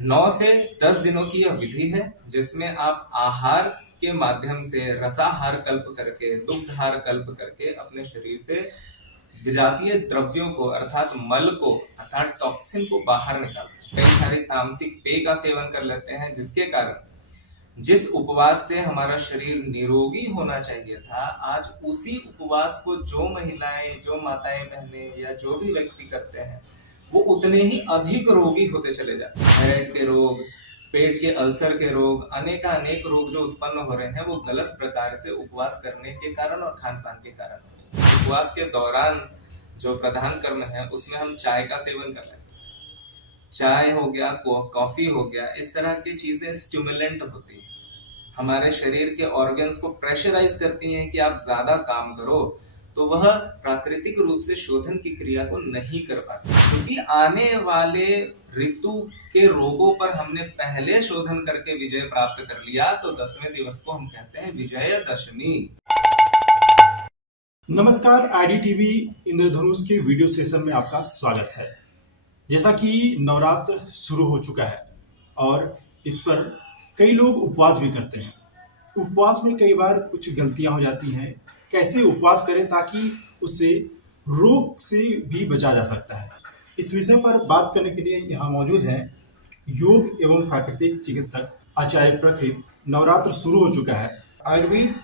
9 से 10 दिनों की यह विधि है जिसमें आप आहार के माध्यम से रसाहार कल्प करके, दुग्धार कल्प करके अपने शरीर से विजातीय द्रव्यों को अर्थात मल को अर्थात टॉक्सिन को बाहर निकालते हैं। कई सारी तामसिक पेय का सेवन कर लेते हैं जिसके कारण जिस उपवास से हमारा शरीर निरोगी होना चाहिए था, आज उसी उपवास को जो महिलाएं, जो माताएं बहनें या जो भी व्यक्ति करते हैं वो उतने ही अधिक रोगी होते चले जाते हैं। थायराइड के रोग, पेट के अल्सर के रोग, अनेक रोग जो उत्पन्न हो रहे हैं वो गलत प्रकार से उपवास करने के कारण और खान पान के कारण हो रहे हैं। उपवास के दौरान जो प्रधान कर्म है उसमें हम चाय का सेवन कर लेते हैं। चाय हो गया, कॉफी हो गया, इस तरह की चीजें स्टिमुलेंट होती है, हमारे शरीर के ऑर्गन्स को प्रेशराइज करती हैं कि आप ज्यादा काम करो, तो वह प्राकृतिक रूप से शोधन की क्रिया को नहीं कर पाते, क्योंकि आने वाले ऋतु के रोगों पर हमने पहले शोधन करके विजय प्राप्त कर लिया, तो 10वें दिवस को हम कहते हैं विजयदशमी। नमस्कार, आईडीटीवी इंद्रधनुष के वीडियो सेशन में आपका स्वागत है। जैसा कि नवरात्र शुरू हो चुका है और इस पर कई लोग उपवास भी करते हैं। उपवास में कई बार कुछ गलतियां हो जाती हैं। कैसे उपवास करें ताकि उससे रोग से भी बचा जा सकता है, इस विषय पर बात करने के लिए यहाँ मौजूद हैं योग एवं प्राकृतिक चिकित्सक आचार्य प्रकृत। नवरात्र शुरू हो चुका है, आयुर्वेद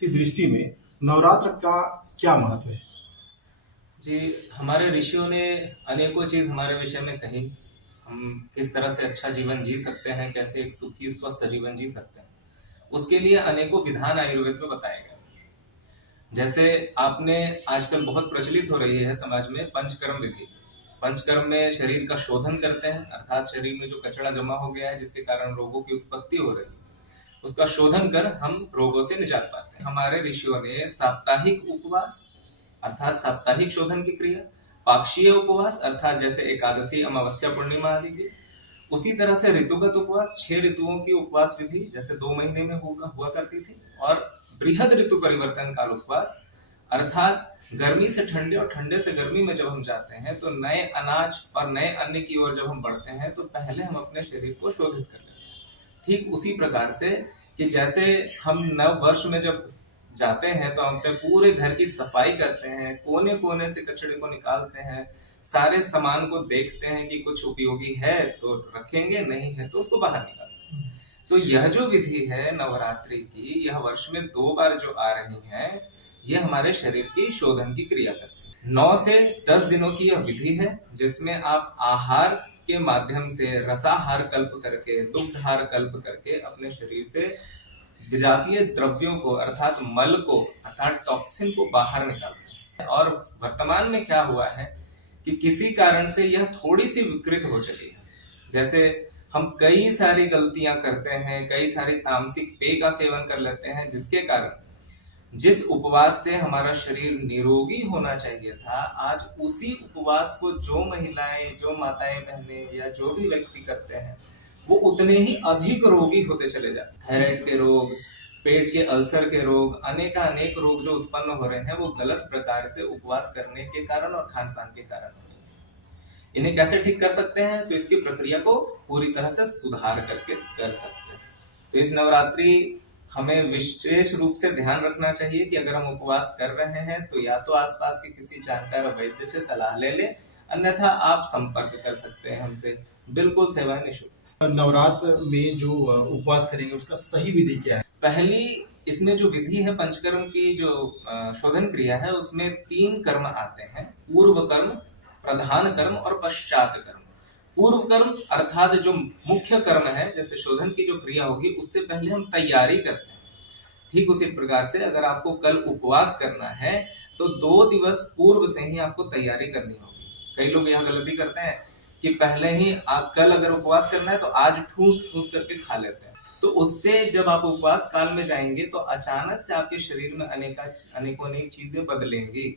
की दृष्टि में नवरात्र का क्या महत्व है? जी, हमारे ऋषियों ने अनेकों चीज हमारे विषय में कही। हम किस तरह से अच्छा जीवन जी सकते हैं, कैसे एक सुखी स्वस्थ जीवन जी सकते हैं, उसके लिए अनेकों विधान आयुर्वेद में बताए गए। जैसे आपने आजकल बहुत प्रचलित हो रही है समाज में पंचकर्म विधि। पंचकर्म में शरीर का शोधन करते हैं, अर्थात शरीर में जो कचरा जमा हो गया है जिसके कारण रोगों की उत्पत्ति हो रही है, उसका शोधन कर हम रोगों से निजात पाते हैं। हमारे ऋषियों ने साप्ताहिक उपवास अर्थात साप्ताहिक शोधन की क्रिया, पाक्षीय उपवास अर्थात जैसे एकादशी, अमावस्या, पूर्णिमा आदि की, उसी तरह से ऋतुगत उपवास, 6 ऋतुओं की उपवास विधि जैसे 2 महीने में हुआ करती थी, और बृहद ऋतु परिवर्तन काल उपवास अर्थात गर्मी से ठंडे और ठंडे से गर्मी में जब हम जाते हैं तो नए अनाज और नए अन्न की ओर जब हम बढ़ते हैं तो पहले हम अपने शरीर को शोधित कर लेते हैं। ठीक उसी प्रकार से कि जैसे हम नव वर्ष में जब जाते हैं तो हम अपने पूरे घर की सफाई करते हैं, कोने कोने से कचरे को निकालते हैं, सारे सामान को देखते हैं कि कुछ उपयोगी है तो रखेंगे, नहीं है तो उसको बाहर निकालते हैं। तो यह जो विधि है नवरात्रि की, यह वर्ष में 2 बार जो आ रही है, यह हमारे शरीर की शोधन की क्रिया करती है। 9 से 10 दिनों की यह विधि है जिसमें आप आहार के माध्यम से रसाहार कल्प करके, दुग्धार कल्प करके अपने शरीर से विजातीय द्रव्यों को अर्थात मल को अर्थात टॉक्सिन को बाहर निकालते हैं। और वर्तमान में क्या हुआ है कि किसी कारण से यह थोड़ी सी विकृत हो चली है। जैसे हम कई सारी गलतियां करते हैं, कई सारी तामसिक पेय का सेवन कर लेते हैं जिसके कारण जिस उपवास से हमारा शरीर निरोगी होना चाहिए था, आज उसी उपवास को जो महिलाएं, जो माताएं बहनें या जो भी व्यक्ति करते हैं वो उतने ही अधिक रोगी होते चले जाते हैं। थायराइड के रोग, पेट के अल्सर के रोग, अनेक रोग जो उत्पन्न हो रहे हैं वो गलत प्रकार से उपवास करने के कारण और खान पान के कारण हो रहे हैं। इन्हें कैसे ठीक कर सकते हैं? तो इसकी प्रक्रिया को पूरी तरह से सुधार करके कर सकते हैं। तो इस नवरात्रि हमें विशेष रूप से ध्यान रखना चाहिए कि अगर हम उपवास कर रहे हैं तो या तो आसपास के किसी जानकार वैद्य से सलाह ले लें, अन्यथा आप संपर्क कर सकते हैं हमसे, बिल्कुल सेवा निःशुल्क। नवरात्र में जो उपवास करेंगे उसका सही विधि क्या है? पहली इसमें जो विधि है पंचकर्म की जो शोधन क्रिया है, उसमें 3 कर्म आते हैं: पूर्व कर्म, प्रधान कर्म और पश्चात कर्म। पूर्व कर्म अर्थात जो मुख्य कर्म है, जैसे शोधन की जो क्रिया होगी उससे पहले हम तैयारी करते हैं। ठीक उसी प्रकार से अगर आपको कल उपवास करना है तो 2 दिवस पूर्व से ही आपको तैयारी करनी होगी। कई लोग यह गलती करते हैं कि पहले ही कल अगर उपवास करना है तो आज ठूस ठूस करके खा लेते हैं, तो उससे जब आप उपवास काल में जाएंगे तो अचानक से आपके शरीर में अनेक चीजें बदलेंगी,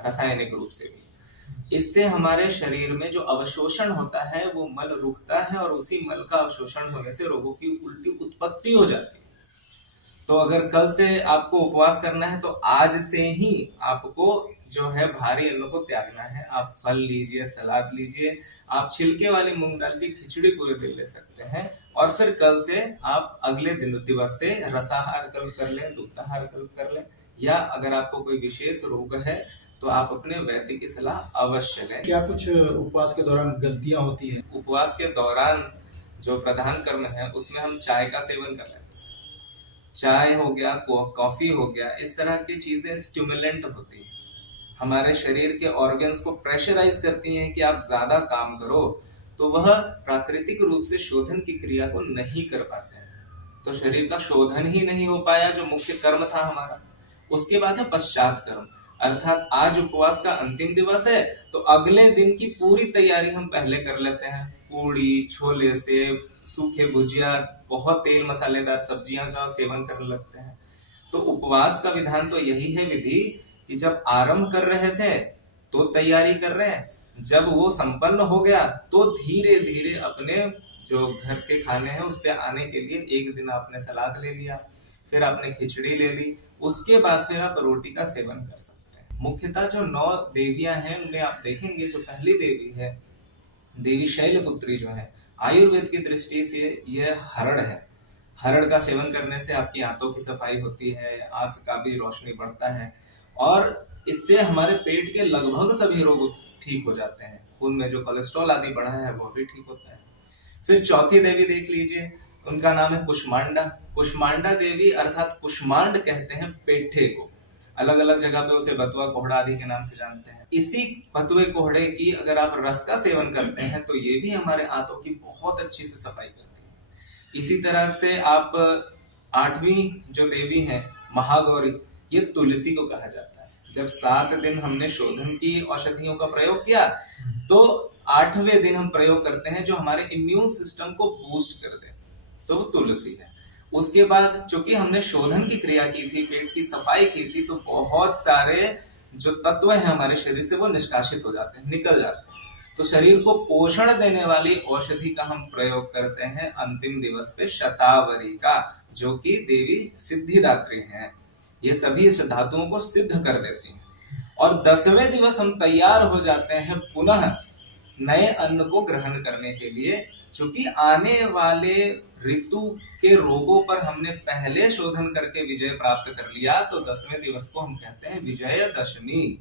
रासायनिक रूप से भी। इससे हमारे शरीर में जो अवशोषण होता है वो मल रुकता है और उसी मल का अवशोषण होने से रोगों की उल्टी उत्पत्ति हो जाती है। तो अगर कल से आपको उपवास करना है तो आज से ही आपको जो है भारी अन्न को त्यागना है। आप फल लीजिए, सलाद लीजिए, आप छिलके वाली मूंग दाल की खिचड़ी पूरे दिन ले सकते हैं, और फिर कल से आप अगले दिन दिवस से रसाहार कल्प कर लें, दुग्धाहार कल्प कर लें, या अगर आपको कोई विशेष रोग है तो आप अपने वैद्य की सलाह अवश्य लें। क्या कुछ उपवास के दौरान गलतियां होती हैं? उपवास के दौरान जो प्रधान कर्म है उसमें हम चाय का सेवन कर लेते हैं। चाय हो गया, कॉफी हो गया, इस तरह की चीजें स्टिमुलेंट होती हैं, हमारे शरीर के ऑर्गन्स को प्रेशराइज करती हैं कि आप ज्यादा काम करो, तो वह प्राकृतिक रूप से शोधन की क्रिया को नहीं कर पाते हैं, तो शरीर का शोधन ही नहीं हो पाया जो मुख्य कर्म था हमारा। उसके बाद है पश्चात कर्म, अर्थात आज उपवास का अंतिम दिवस है तो अगले दिन की पूरी तैयारी हम पहले कर लेते हैं। पूड़ी, छोले, सेब, सूखे भुजिया, बहुत तेल मसालेदार सब्जियां का सेवन करने लगते हैं। तो उपवास का विधान तो यही है विधि कि जब आरंभ कर रहे थे तो तैयारी कर रहे हैं, जब वो संपन्न हो गया तो धीरे धीरे अपने जो घर के खाने हैं उस पे आने के लिए एक दिन आपने सलाद ले लिया, फिर आपने खिचड़ी ले ली, उसके बाद फिर आप रोटी का सेवन कर सकते हैं। मुख्यतः जो 9 देवियां हैं उनमें आप देखेंगे जो पहली देवी है देवी शैलपुत्री, जो है आयुर्वेद की दृष्टि से यह हरड़ है। हरड़ का सेवन करने से आपकी आंतों की सफाई होती है, आंख का भी रोशनी बढ़ता है, और इससे हमारे पेट के लगभग सभी रोग ठीक हो जाते हैं। खून में जो कोलेस्ट्रॉल आदि बढ़ा है वो भी ठीक होता है। फिर चौथी देवी देख लीजिए, उनका नाम है कुष्मांडा। कुष्मांडा देवी अर्थात कुष्मांड कहते हैं पेठे को, अलग अलग जगह पे उसे बथुआ कोहड़ा आदि के नाम से जानते हैं। इसी बथुए कोहड़े की अगर आप रस का सेवन करते हैं तो ये भी हमारे आंतों की बहुत अच्छी से सफाई करती है। इसी तरह से आप 8वीं जो देवी है महागौरी, ये तुलसी को कहा जाता है। जब 7 दिन हमने शोधन की औषधियों का प्रयोग किया तो 8वें दिन हम प्रयोग करते हैं जो हमारे इम्यून सिस्टम को बूस्ट कर दे, तो वो तुलसी है। उसके बाद चूंकि हमने शोधन की क्रिया की थी, पेट की सफाई की थी, तो बहुत सारे जो तत्व हैं हमारे शरीर से वो निष्कासित हो जाते हैं, निकल जाते हैं। तो शरीर को पोषण देने वाली औषधि का हम प्रयोग करते हैं अंतिम दिवस पे शतावरी का, जो कि देवी सिद्धिदात्री हैं। ये सभी इस धातुओं को सिद्ध कर देती हैं। और 10वें दिवस हम तैयार हो जाते हैं पुनः नए अन्न को ग्रहण करने के लिए। चूंकि आने वाले ऋतु के रोगों पर हमने पहले शोधन करके विजय प्राप्त कर लिया, तो 10वें दिवस को हम कहते हैं विजयदशमी।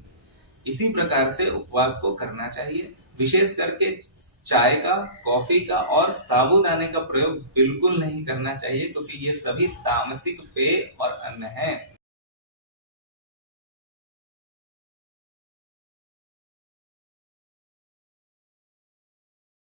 इसी प्रकार से उपवास को करना चाहिए। विशेष करके चाय का, कॉफी का और साबूदाने का प्रयोग बिल्कुल नहीं करना चाहिए, क्योंकि ये सभी तामसिक पेय और अन्न हैं।